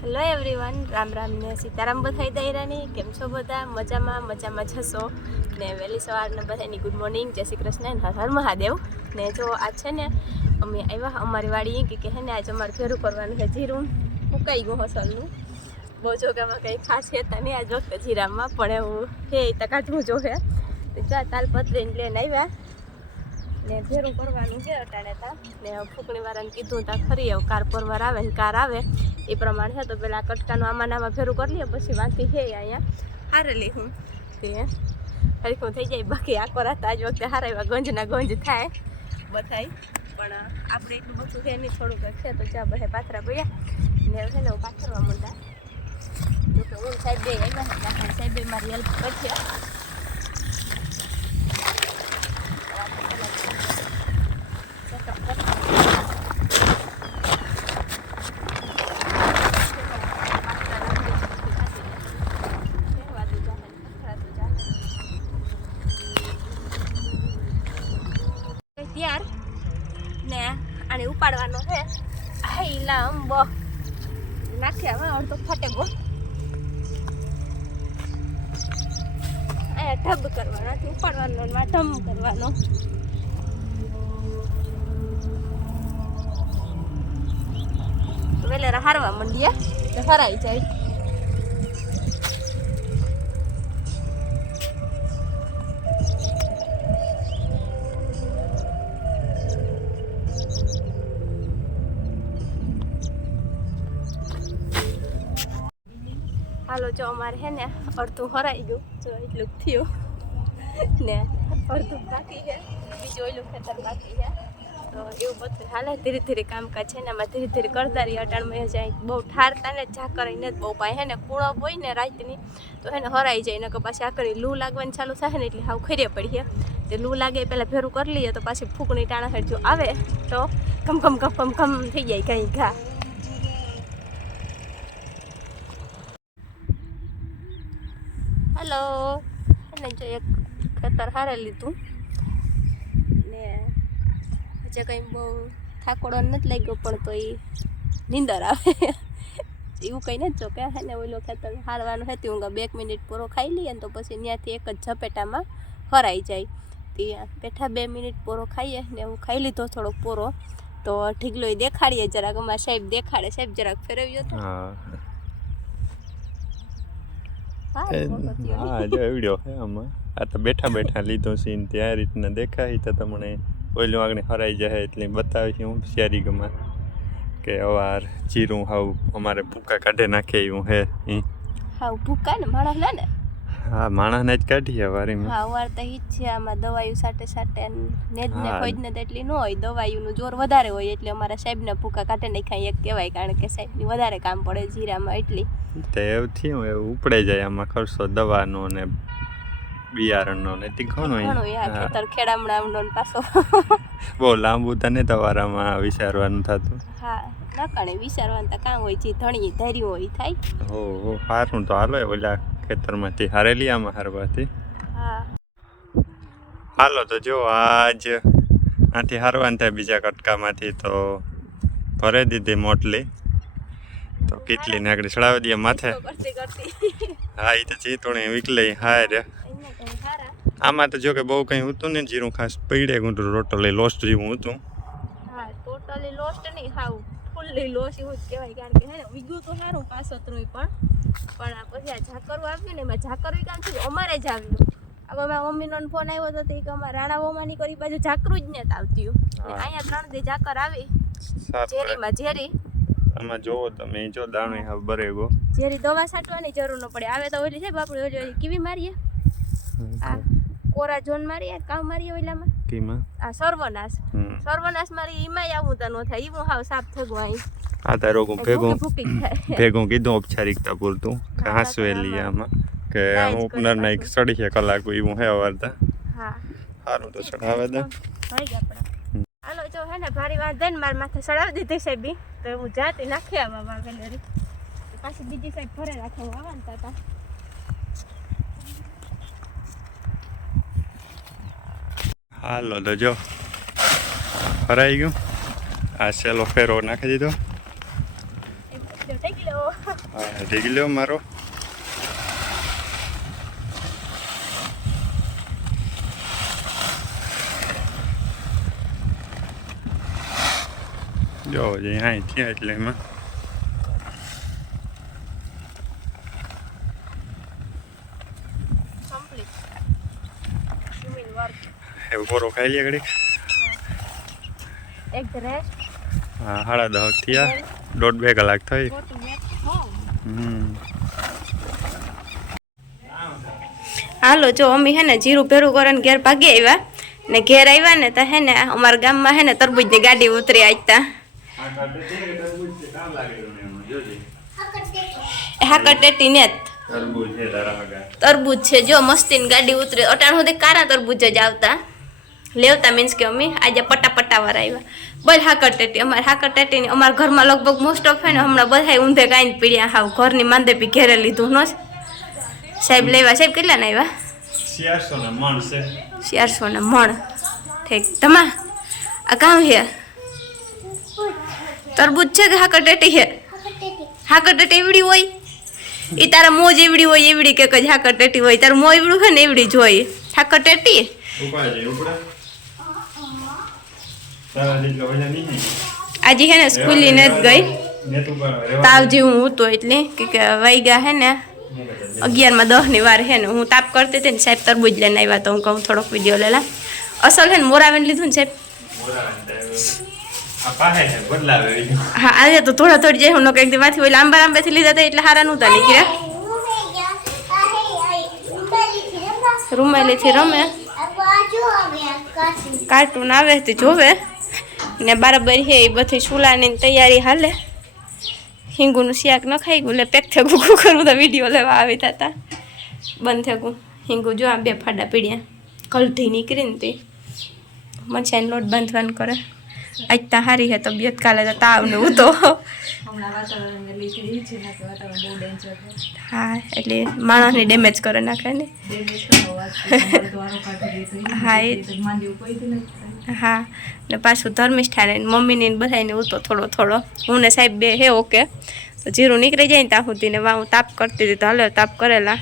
Hello everyone, Ram Ram ને સીતારામ બધાઈ દાયરાની. કેમ છો બધા? મજામાં જશો ને. વહેલી સવારના બધાની ગુડ મોર્નિંગ, જય શ્રી કૃષ્ણ ને હર હર મહાદેવ. ને જો આજ છે ને અમે આવ્યા અમારી વાડી કે હે ને આજે અમારે ફેરું કરવાનું છે. જીરું ફૂંકાઈ ગયું હસલનું, બહુ જોગામાં કંઈ ખાસ હેતા નહીં આજ વખતે જીરામાં, પણ એવું હે તો કાઢવું જો હે. તો ચા તાલપત્રીને લઈને આવ્યા ને ફેરું કરવાનું છે અટાણે તા. ને ફૂંકણી વાળાને કીધું તા ખરી એવું કાર પરવાર આવે ને કાર આવે એ પ્રમાણે છે. તો પેલા કટકાનું આમાં ફેરું કરી લઈએ, પછી વાંચી છે અહીંયા હારેલી હું તે હરખું થઈ જાય. બાકી આખો રાત આજ વખતે હારા એવા ગંજના ગંજ થાય બધાય, પણ આપણે એટલું બધું છે નહીં, થોડુંક છે. તો ચા બધા પાથરા પડ્યા ને છે ને હું પાથરવા માંડા. જોકે હું સાહેબ બે આવ્યા હતા, સાહેબે મારી હેલ્પ કરશે. ત્યાર ને આને ઉપાડવાનો છે. હાઈલા અંબો નાખ્યા હવે અડધો ફટે ગો. અહીંયા ઢબ કરવાનો, ઉપાડવાનો ઢમ કરવાનો. વેલેરા હારવા માંડીએ તો હરાઈ જાય. હાલો જો અમારે હે ને અડધું હરાઈ ગયું, જો એટલું થયું ને અડધું બાકી છે, બીજું ઓલું ખેતર બાકી છે. તો એવું બધું હાલે ધીરે ધીરે કામકાજ છે ને આમાં ધીરે ધીરે કરતા રહીએ. અટાણમાં જાય બહુ ઠારતા ને ઝાકરાઈ ને બહુ પાય હે ને કૂણપ હોય ને રાતની તો હે ને હરાઈ જાય ને. પાછી આકડી લૂ લાગવાની ચાલુ થાય ને એટલે હાવ ખરે પડીએ. તે લૂ લાગે પહેલાં ભેરું કરી લઈએ તો પાછી ફૂંકણી ટાણા હેઠ જો આવે તો કમ થઈ જાય કંઈ ઘા. હલો અને જો એક ખેતર હારે લીધું ને હજે કંઈ બહુ થાકોડો નથી લાગ્યો, પણ તો એ નીંદર આવે એવું કંઈ નથી. જો કે હે ને ઓલો ખેતર હારવાનું હતી હું 2 મિનિટ પૂરો ખાઈ લઈએ ને તો પછી ત્યાંથી એક જ ઝપેટામાં હરાઈ જાય. ત્યાં બેઠા 2 મિનિટ પૂરો ખાઈએ ને હું ખાઈ લીધો થોડોક પૂરો. તો ઢીગલો દેખાડીએ જરાક, અમારા સાહેબ દેખાડે. સાહેબ જરાક ફેરવ્યો હતો. હા જો એવડ્યો હે આમાં. આ તો બેઠા લીધો સીન ત્યાં રીતના દેખાય તો તમને ઓઈલું આગળ હરાઈ જાય એટલે બતાવી હું શિયારી ગમાં કે અવાર જીરું હાવ અમારે ભૂકા કાઢે નાખે એવું હે. હાવ ભૂકા ને માણસ ને હા માણસને જ કાઢીએ વારીમાં. હા વાર તો ઈ જ છે. આમાં દવાયું સાટે નેજને ખોજને તેટલી ન હોય, દવાયુંનું જોર વધારે હોય એટલે અમારા સાહેબને ભૂકા કાઢે નાખાય એક કહેવાય, કારણ કે સાહેબની વધારે કામ પડે જીરામાં એટલી. તો એવું થયું એવું ઉપડે જાય આમાં ખર્ચો દવાનો ને બિયારણનો ને તે ઘણો ખેતર ખેડામણાનો પાછો બહુ લાંબુ તને તમારામાં વિચારવાનું થતું. હા નકાણે વિચારવાનું તો કામ હોય, જે ધણી ધર્યું હોય થાય. હો સારું તો હાલો ઓલા ખેતરમાંથી હારેલી આમાં હારવાથી. હા હાલો તો જો આજ આથી હારવાનું થાય બીજા કટકામાંથી તો ભરે દીધી મોટલી. તો કેટલી ને આગળ ચડાવી દઈએ માથે. હા એ તો ચીતોણી વીકલે હાર. આમાં તો જો કે બહુ કંઈ હતું ને, જીરું ખાસ પીડે ગુંટું ટોટલી લોસ્ટ જેવું હતું. હા ટોટલી લોસ્ટ નહીં, હાવ ફૂલ્લી લોસ એવું જ કહેવાય, કારણ કે હે ને ઉગ્યું તો સારું પાસતરું પણ આ પછી આ ઝાકરું આવ્યું ને એમાં ઝાકરું કામ થયું અમારે જ આવ્યું. હવે મારા મમ્મીનો ફોન આવ્યો હતો કે અમારા રાણા વોમાની કરી બાજુ ઝાકરું જ નથી આવતું. અહીંયા 3 દી ઝાકર આવી ઝેરીમાં ઝેરી. આમાં જોવો તમે જો દાણે હા બરેગો ઝેરી દવા છાંટવાની જરૂર ન પડે. આવે તો ઓલી છે બાપડી ઓલી કેવી મારીએ આ કોરા જોન મારીએ કામ મારીએ ઓલામાં કીમાં આ સર્વનાશ મારી ઈમાં આવું તો ન થાય. ઈ હું હાવ સાફ થગું અહીં આ તારો ભેગું કીધું ઔપચારિકતા પૂરતું કે હાસવેલી આમાં કે ઉપનર ના એક સડી છે કલાક એવું હે વાર્તા. હા સારું તો ચડાવે દે ભાઈ આપણા. હાલો જો હે ને ભારી વાંધે ને મારા માથે ચડાવી દીધી સાહેબી, તો હું જાતે નાખી આવવા વાવેલેરી પાછી બીજી સાઈડ ભરે રાખે હું આવવાના હતા. હાલો તો જો ભરાઈ ગયું. આ સેલો ફેરો નાખી દીધો. મહાદેવ થઈ ગયો. હા ઢીગલ્યો મારો. જો જે અહીં થયા એટલે એમાં કમ્પ્લીટ સ્વિમિંગ વર્ક. એવું પોરો ખાઈ લે ઘડી. એક રેસ્ટ. હા 10:30 થયા, 1.5-2 કલાક થઈ. Go to back home. હાલો જો અમે હે ને જીરું ભેરું કરીને ઘેર ભાગી આવ્યા ને ઘેર આવ્યા ને તો હે ને અમારા ગામમાં હે ને તરબૂચની ગાડી ઉતરી આવતા. હાકર ટેટી ને તરબૂચ છે જો મસ્તીની ગાડી ઉતરે. અટાણ સુધી કારા તરબૂચ જ આવતા લેવતા, મીન્સ કે અમે આજે પટ્ટા વાર આવ્યા. બસ હાકર ટેટી અમારે હાકર ટેટીની અમારા ઘરમાં લગભગ મોસ્ટ ઓફ હે ને હમણાં બધા ઊંધે કાંઈ પીડ્યા હાવ ઘરની માંદે પી ઘેરે લીધું નો સાહેબ લેવા. સાહેબ કેટલા ના આવ્યા? 400 ના મણ. ઠીક તમા આ કામ હે તરબૂચ છે કે હાકર ટેટી હે? હાકર ટેટી એવડી હોય એ તારા મોજ એવડી હોય એવડી કે કજ હાકર ટેટી હોય તારું મો એવડું છે ને એવડી જ હોય હાકર ટેટી. આજે હે ને સ્કૂલી ને જ ગઈ તાવ જેવું હતું એટલે કે વાગ્યા હે ને 11:10 વાર હે ને હું તાપ કરતી હતી ને સાહેબ તરબૂજ લઈને આવ્યા તો હું કહું થોડોક વિડીયો લેલા. અસલ હે ને મોરાવેન લીધું ને સાહેબ. હા આજે તો થોડી જાય હું એક દીમાંથી ઓલા આંબાથી લીધા હતા એટલે હારા નહોતા નીકળ્યા. રૂમાલીથી રમે કાર્ટૂન આવે તે જોવે ને બરાબર હે એ બધી ચૂલાની તૈયારી હાલે. હિંગુનું શાક ન ખાઈ ગયું એટલે પેક થયું કરું તો વિડીયો લેવા આવી હતા બંધ થયું. હિંગુ જો આ 2 ફાડા પીડ્યા કલથી નીકળીને તે મચાઈને લોટ બાંધવાનું કરે. આજ તો હારી હે તબિયત, કાલે તો તાવ ને ઉતો. હા એટલે માણસને ડેમેજ કરે નાખે ને. હા એ હા ને પાછું ધર્મિષ્ઠાને મમ્મીને બધાને ઉતો થોડો. હું ને સાહેબ 2 હે ઓકે. તો જીરું નીકળી જાય ને ત્યાં સુધી ને હું તાપ કરતી હતી તો હાલે તાપ કરેલા.